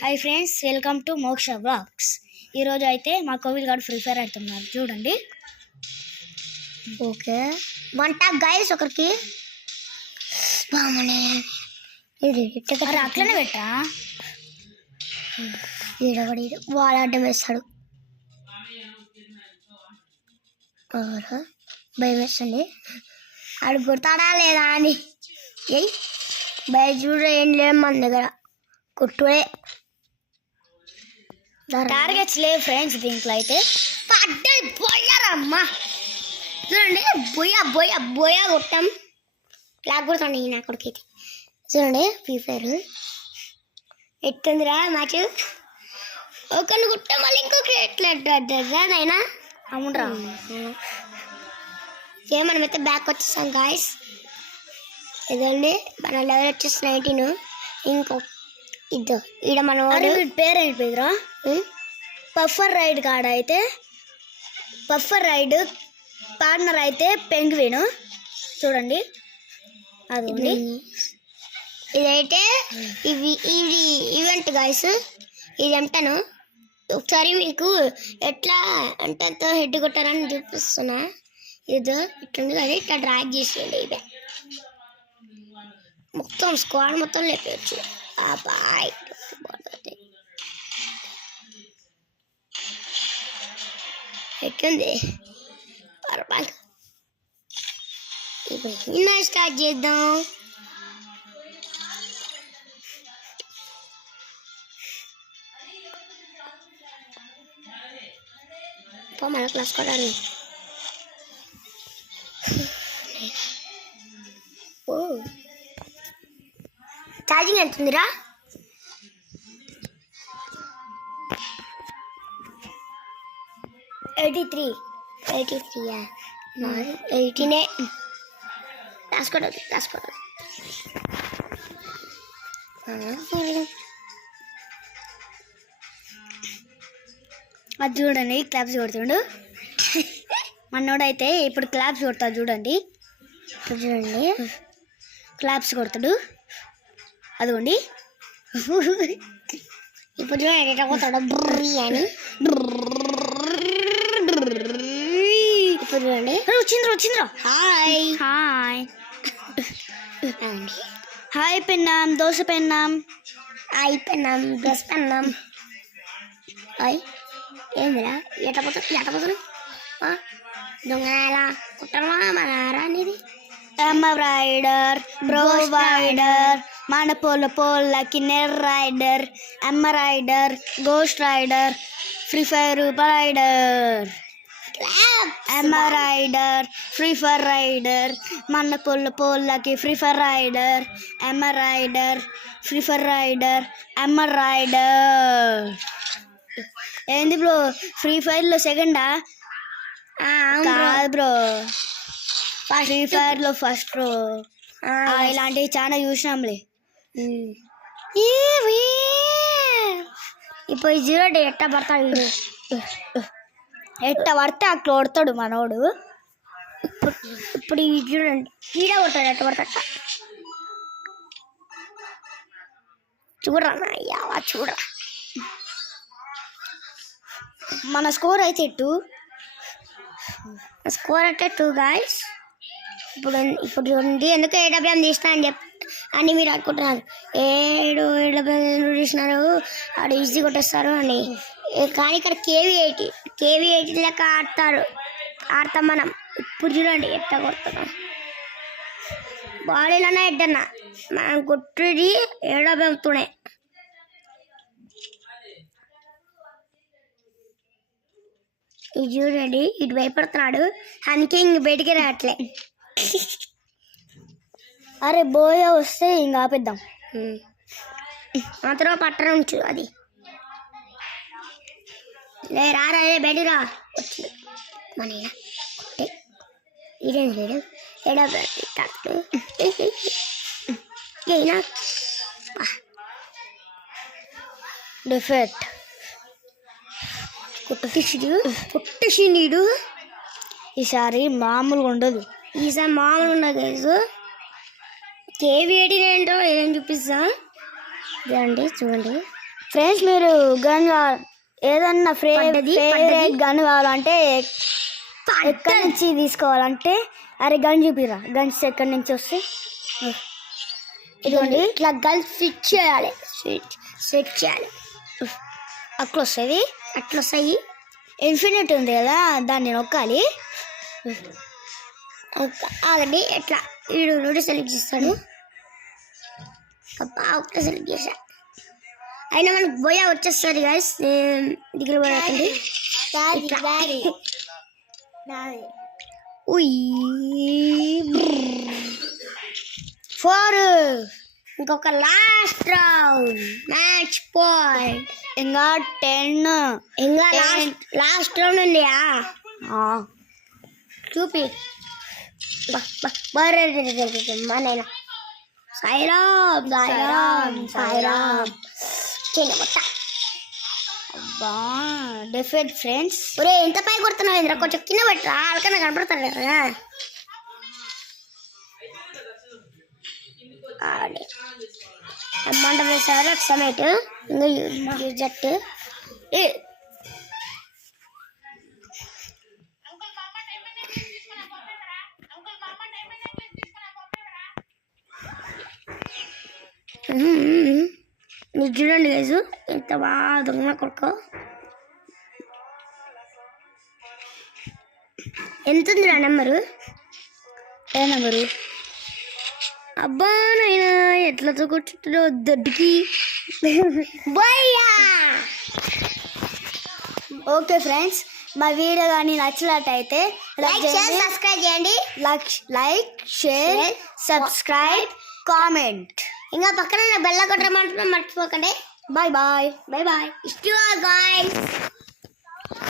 Hi friends, welcome to మోక్ష blogs. ఈరోజు అయితే మా కోవిల్ గారు ఫ్రీ ఫైర్ ఆడుతున్నారు చూడండి. ఓకే వంట గైస్ ఒకరికి అట్లనే పెట్టా ఈడబడి వాడు అడ్డం వేస్తాడు. భయం వేస్తుంది, ఆడు కొడతాడా లేదా అని. భయ చూడ ఏం లేదు మన దగ్గర, కొట్టుడే టార్గెట్స్ లేవు ఫ్రెండ్స్. దీంట్లో అయితే పడ్డాయి పోయారమ్మా. చూడండి బొయ్య బొయ్య బొయ్య కొట్టాం. లాగ్ కొడుతుంది నా కొడుకు అయితే. చూడండి ఫ్రీ ఫైర్ ఎట్టుందిరా మ్యాచ్. ఒకరిని కొట్టాం మళ్ళీ ఇంకొక ఎట్లయినా అవునరా. మనమైతే బ్యాక్ వచ్చేసాం గాయస్. ఇదండి మన లెవెల్ వచ్చేసి 19. ఇంకో ఇద్దరు ఈడ మన పేరు అయిపోయిందిరా. పఫర్ రైడ్ కాడ అయితే పఫర్ రైడ్, పార్ట్నర్ అయితే పెంగ్విన్. చూడండి అది ఇదైతే ఇది ఈవెంట్ గాయస్. ఇది ఎంటాను ఒకసారి మీకు ఎట్లా అంటే హెడ్ కొట్టారని చూపిస్తున్నా. ఇది ఇట్లుంది కదా, ఇట్లా డ్రాగ్ చేసేయండి. ఇవే మొత్తం స్క్వాడ్ మొత్తం లేపేయచ్చు. బాయ్ ఎట్లుంది పర్వాలేదు. ఇప్పుడు నిన్న స్టార్ట్ చేద్దాం. మన క్లాస్ కొడాలి. ఓ ఛార్జింగ్ ఎంత ఉందిరా? 83. 18 రాసుకోవద్దు. అది చూడండి, క్లాప్స్ కొడుతుండు మనోడైతే. ఇప్పుడు క్లాప్స్ కొడతాడు చూడండి. క్లాప్స్ కొడతాడు అదిగోండి. ఇప్పుడు చూడండి ఎట్లా కొడతాడు బుర్రీ అని. ఇప్పుడు చూడండి వచ్చిందిరా. హాయ్ హాయ్ హాయ్ పెన్నాం, దోశ పెన్నాం. హాయ్ పెన్నాం, దోశ పెన్నాం. హాయ్ ఏందిరా ఎట్లా పోతుంది దొంగ ఎలా కుట్టమా మన రానిది. రైడర్ ప్రొవైడర్ మన పోలకి నెర్ రైడర్, ఎమ్మ rider, ghost rider, free fire rider, ఎమ్మ రైడర్, ఫ్రీ ఫైర్ రైడర్, మన పోలకి ఫ్రీ ఫైర్ రైడర్, ఎమ్మ రైడర్, ఫ్రీ ఫైర్ రైడర్, ఎమ్మ రైడర్. ఏంది బ్రో ఫ్రీ ఫైర్లో సెకండా? కాదు బ్రో, ఫ్రీ ఫైర్లో ఫస్ట్ బ్రో. ఇలాంటివి చాలా చూసినాంలే. ఇప్పుడు చూడండి ఎట్ట పడతాడు. ఎట్ట పడితే అట్లా కొడతాడు మనోడు. ఇప్పుడు చూడండి ఈడ కొడతాడు ఎట్ట పడతాడు. చూడరా యావా చూడరా. మన స్కోర్ అయితే 2. స్కోర్ అంటే 2 గాయస్. ఇప్పుడు చూడండి ఎందుకు ఏడబ్ల్యూఎం తీసినా అని మీరు అనుకుంటున్నారు. ఏడబ్ల్యూఎం తీసినారు ఆడు ఈజీ కొట్టేస్తారు అని. కానీ ఇక్కడ కేవీ80 లెక్క ఆడతాం మనం. ఇప్పుడు చూడండి ఎట్లా కొడుతున్నాం. బాడీలోనే ఎడ్డన్నా మనం కొట్టేది ఏడబ్ల్యూఎంతోనే. ఇది చూడండి ఇటు భయపడుతున్నాడు, అందుకే ఇంక బయటికి రావట్లే. అరే బోయ వస్తే ఇంక ఆపేద్దాం. మాత్రం పట్టణ ఉంచు అది. రారా బయట రా. వచ్చింది మన ఇదేం లేడు ఏనా డిఫెక్ట్ కొట్టేసి నీడు. ఈసారి మామూలుగా ఉండదు. గైస్. కేవీ80 ఏంటో ఏం చూపిస్తా. చూడండి ఫ్రెండ్స్ మీరు గన్ ఏదన్నా పడ్డది. ఫేవరెట్ గన్ కావాలంటే ఎక్కడి నుంచి తీసుకోవాలంటే అరే గన్ చూపిరా గన్స్ ఎక్కడి నుంచి వస్తే ఇదిగోండి ఇట్లా గన్స్ స్విచ్ చేయాలి, స్విచ్ చేయాలి, అట్లా వస్తుంది. అట్లా వస్తాయి. ఇన్ఫినిట్ ఉంది కదా దాన్ని నొక్కాలి. ఆగండి ఎట్లా వీడు నుండి సెలెక్ట్ చేస్తాడు. ఒకటే సెలెక్ట్ చేసా అయినా మనకు బోయా వచ్చేస్తుంది గైస్. దగ్గర పోయాకండి. ఫోర్ ఇంకొక లాస్ట్ రౌండ్ మ్యాచ్ పాయింట్. ఇంకా 10 ఇంకా లాస్ట్ రౌండ్ ఉందియా చూపి. మన సాయిరామ్ సాయిరామ్ సాయిరామ్ మొత్తం. అబ్బా డెఫినెట్ ఫ్రెండ్స్. ఒరే ఎంత పై కొడుతున్నావు ఇంద్ర, కొంచెం కింద పెట్టరా వాళ్ళకన్నా కనపడతాడు కదా. అమ్మంట వేసారు ఎక్సమేట్ ఇంకా జట్టు. మీరు చూడండి గైజు ఎంత బాగా దొంగ కొడుకో. ఎంత ఉంది నా నెంబరు? ఏ నెంబరు? అబ్బా నైనా ఎట్లా కూర్చుంటారో దొడ్డికి. బోయ్యా. ఓకే ఫ్రెండ్స్, మా వీడియో కానీ నచ్చినట్టయితే లైక్ షేర్ సబ్స్క్రైబ్ చేయండి. Like share subscribe comment. ఇంకా పక్కన బెల్ల కొట్టమంటున్నా మర్చిపోకండి. Bye bye. Bye bye. It's you all guys.